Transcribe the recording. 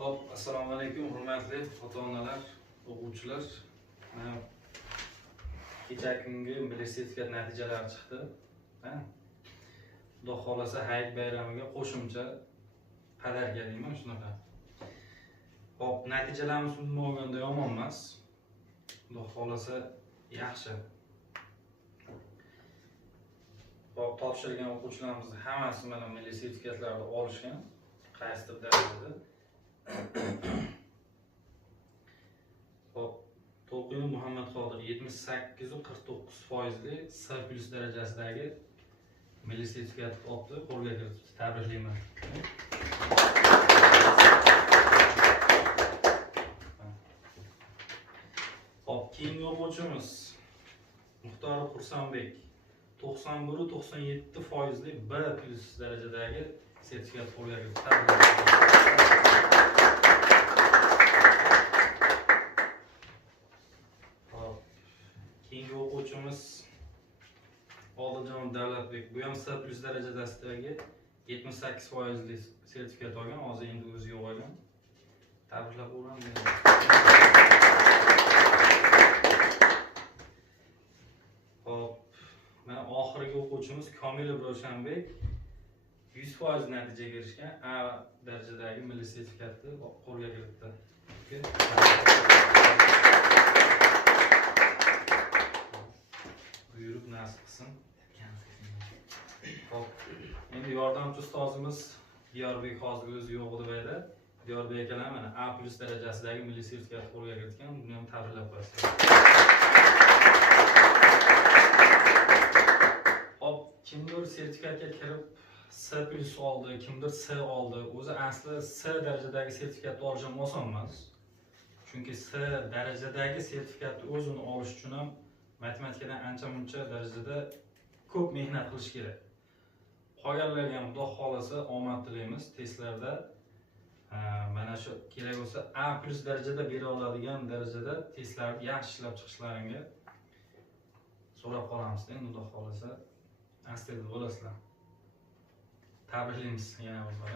Hop, assalomu alaykum, hurmatli ota-onalar, o'quvchilar. Kecha kungi milliy sertifikat natijalari chiqdi. Xudo xolasa hayit bayramiga qo'shimcha podarka deyman shunaqa. Hop, natijalarimiz umuman olganda yomon emas. Xudo xolasa yaxshi. Hop, topshirgan o'quvchilarimiz hammasi mana milliy sertifikatlarni olishgan. Qaysidir darajada. Hop, To'lqinov Muhammad Qodir 78.49% C+ darajasidagi milliy sertifikat oldi, qo'lga kiritdi. Tabriklayman. Hop, keyingi o'quvchimiz Muxtor Xursonbek 91.97% B+ darajadagi sertifikat qo'lga kiritdi. Keyingi o'quvchimiz Odiljon Davlatbek, bu ham C+ darajasidagi 78% sertifikat olgan, hozir endi o'zi yo'q olgan. Tabriklab o'ramiz. Hop, mana oxirgi o'quvchimiz Komilov Roshanbek 100% natijaga erishgan, A darajadagi milliy sertifikatni qo'lga kiritdi. Buyurib nasib qilsin. Hop, endi yordamchi ustozimiz Diyorbek hozir o'zi yo'q edi bayda. Diyorbek akalar mana A+ darajasidagi milliy sertifikat qo'lga kiritgan, buni ham tabriklab qo'yasiz. Hop, kimdir sertifikatga kirib C+ oldi, kimdir C oldi. O'zi asli C darajadagi sertifikatni olish ham oson emas. Chunki C darajadagi sertifikatni o'zini olish uchun ham matematikadan ancha-muncha darajada ko'p mehnat qilish kerak. Qolganlarga ham Xudo xolasa omad tilaymiz testlarda. Mana shu kerak bo'lsa A+ darajada bera oladigan darajada testlarni yaxshi ishlab chiqishlaringga so'rab qolamiz. Endi Xudo xolasa aslida bo'lasizlar. Tabriklaymiz yana bir bor.